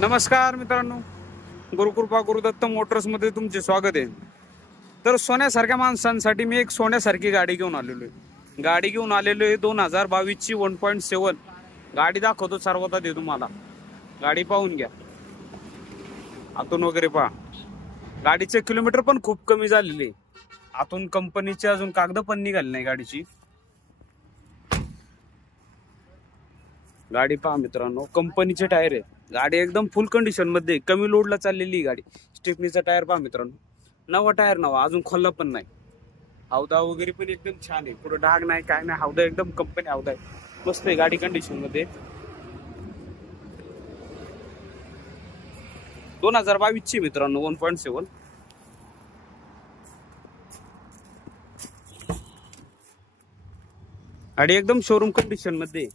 नमस्कार मित्रांनो, गुरुकृपा गुरुदत्त मोटर्स मध्ये तुमचे स्वागत आहे। तर सोन्यासारख्या माणसांसाठी मी एक सोन्यासारखी गाडी घेऊन आलेलो आहे। गाडी घेऊन आलेलो आहे 2022 ची 1.7 गाडी दाखवतो सर्वता दे तुम्हाला। गाडी पाहून घ्या, आतून वगैरे पहा। गाडीचे किलोमीटर पण खूप कमी झालेले, आतून कंपनीचे अजून कागद पण निघाले नाही गाडीची। गाडी पहा मित्रांनो, कंपनीचे टायर आहे। गाडी एकदम फुल कंडिशन मध्ये, कमी लोडला चाललेली गाडी। स्टेपनीचा टायर पहा मित्रांनो, नवा टायर नवा, अजून खोलला पण नाही। हौदा वगैरे पण एकदम छान आहे, पुढे डाग नाही काय नाही, हौदा एकदम कंपनी हौदा आहे, मस्त आहे गाडी कंडिशन मध्ये। 2022 ची मित्रांनो 1.7 गाडी एकदम शोरूम कंडिशन मध्ये।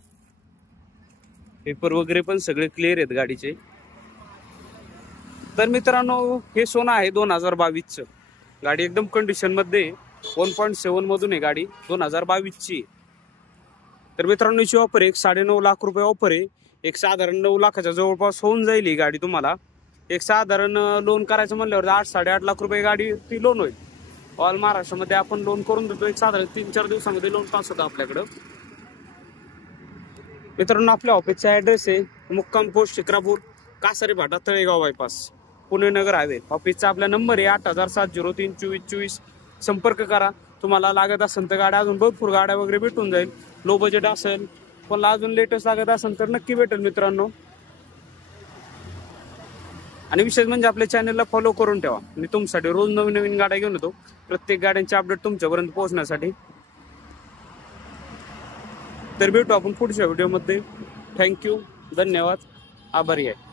पेपर वगैरे पण सगळे क्लिअर आहेत गाडीचे। तर मित्रांनो हे सोना आहे 2022 च, गाडी एकदम कंडिशन मध्ये 1.7 मधून आहे गाडी, 2022 ची। तर मित्रांनो याची ऑफर आहे 9.5 लाख रुपये ऑफर आहे। एक साधारण 9 लाखाच्या जवळपास होऊन जाईल ही गाडी तुम्हाला। एक साधारण लोन करायचं म्हणल्यावर 8-8.5 लाख रुपये गाडी ती लोन होईल। ऑल महाराष्ट्रामध्ये आपण लोन करून देतो, एक साधारण 3-4 दिवसामध्ये लोन पास होतं आपल्याकडं। मित्रांनो आपल्या ऑफिसचा ऍड्रेस आहे मुक्काम पोस्ट शिक्रापूर, कासारी फाटा, तळेगाव बायपास, पुणे नगर हायवे। ऑफिसचा आपला नंबर आहे 8070032424। संपर्क करा। तुम्हाला लागत असेल तर गाड्या, अजून भरपूर गाड्या वगैरे भेटून जाईल। लो बजेट असेल पण अजून लेटेस्ट लागत असेल तर नक्की भेटेल मित्रांनो। आणि विशेष म्हणजे आपल्या चॅनलला फॉलो करून ठेवा, मी तुमच्यासाठी रोज नवीन नवीन गाड्या घेऊन येतो, प्रत्येक गाड्यांचे अपडेट तुमच्यापर्यंत पोहोचण्यासाठी। तर भेटू आपण पुढच्या व्हिडिओमध्ये। थँक्यू, धन्यवाद, आभारी आहे।